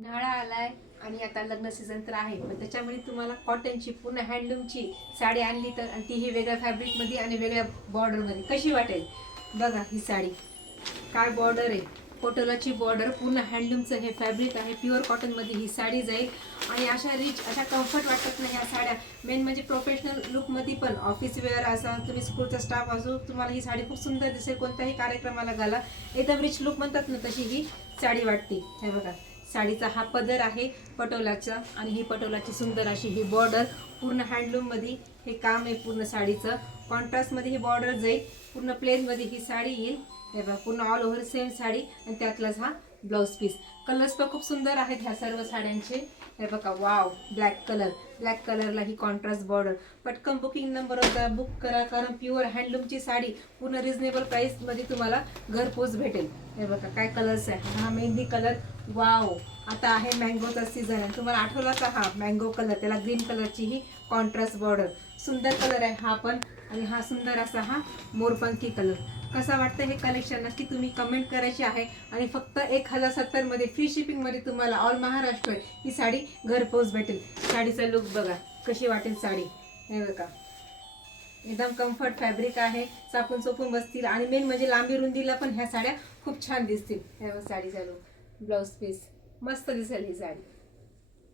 उन्हाळा आलाय आणि आता लग्न सीझन तर आहे, पण त्याच्यामध्ये तुम्हाला कॉटनची पूर्ण हँडलूमची साडी आणली तर, आणि तीही वेगळ्या फॅब्रिकमध्ये आणि वेगळ्या बॉर्डरमध्ये कशी वाटेल बघा. ही साडी काय बॉर्डर आहे, पटोलाची बॉर्डर, पूर्ण हँडलूमचं हे फॅब्रिक आहे, प्युअर कॉटनमध्ये ही साडी जाईल. आणि अशा रिच, अशा कम्फर्ट वाटत नाही ह्या साड्या. मेन म्हणजे प्रोफेशनल लुकमध्ये पण, ऑफिस वेअर असा, तुम्ही स्कूलचा स्टाफ असो, तुम्हाला ही साडी खूप सुंदर दिसेल. कोणत्याही कार्यक्रमाला घाला, एकदम रिच लुक म्हणतात ना, तशी ही साडी वाटते. हे बघा, साडीचा हा पदर आहे पटोलाचा, आणि ही पटोलाची सुंदर अशी ही बॉर्डर, पूर्ण हँडलूममध्ये हे काम आहे. पूर्ण साडीचं कॉन्ट्रास्टमध्ये ही बॉर्डर जाईल, पूर्ण प्लेनमध्ये ही साडी येईल. हे बघा, पूर्ण ऑल ओव्हर सेम साडी, आणि त्यातलाच हा ब्लाऊज पीस. कलर्स पण खूप सुंदर आहेत ह्या सर्व साड्यांचे. हे बघा, वाव, ब्लॅक कलर, ब्लॅक कलरला ही कॉन्ट्रास्ट बॉर्डर. पटकन बुकिंग नंबरवर बुक करा, कारण प्युअर हँडलूमची साडी पूर्ण रिजनेबल प्राईसमध्ये तुम्हाला घरपोच भेटेल. हे बघा काय कलर्स आहे. हा मेहंदी कलर, वाव. आता आहे मँगोचा सीझन आहे, तुम्हाला आठवला का हा मँगो कलर, त्याला ग्रीन कलरची ही कॉन्ट्रास्ट बॉर्डर, सुंदर कलर आहे हा पण. आणि हा सुंदर असा हा मोरपंखी कलर. कसा वाटतं हे कलेक्शन नक्की तुम्ही कमेंट करायची आहे. आणि फक्त 1070 मध्ये फ्री शिपिंगमध्ये तुम्हाला ऑल महाराष्ट्र ही साडी घरपोच भेटेल. साडीचा लुक बघा कशी वाटेल साडी. हे बघा, एकदम कम्फर्ट फॅब्रिक आहे, चापून चोपून बसतील. आणि मेन म्हणजे लांबी रुंदीला पण ह्या साड्या खूप छान दिसतील. हे साडीचा लुक, ब्लाऊज पीस मस्त दिसेल ही साडी.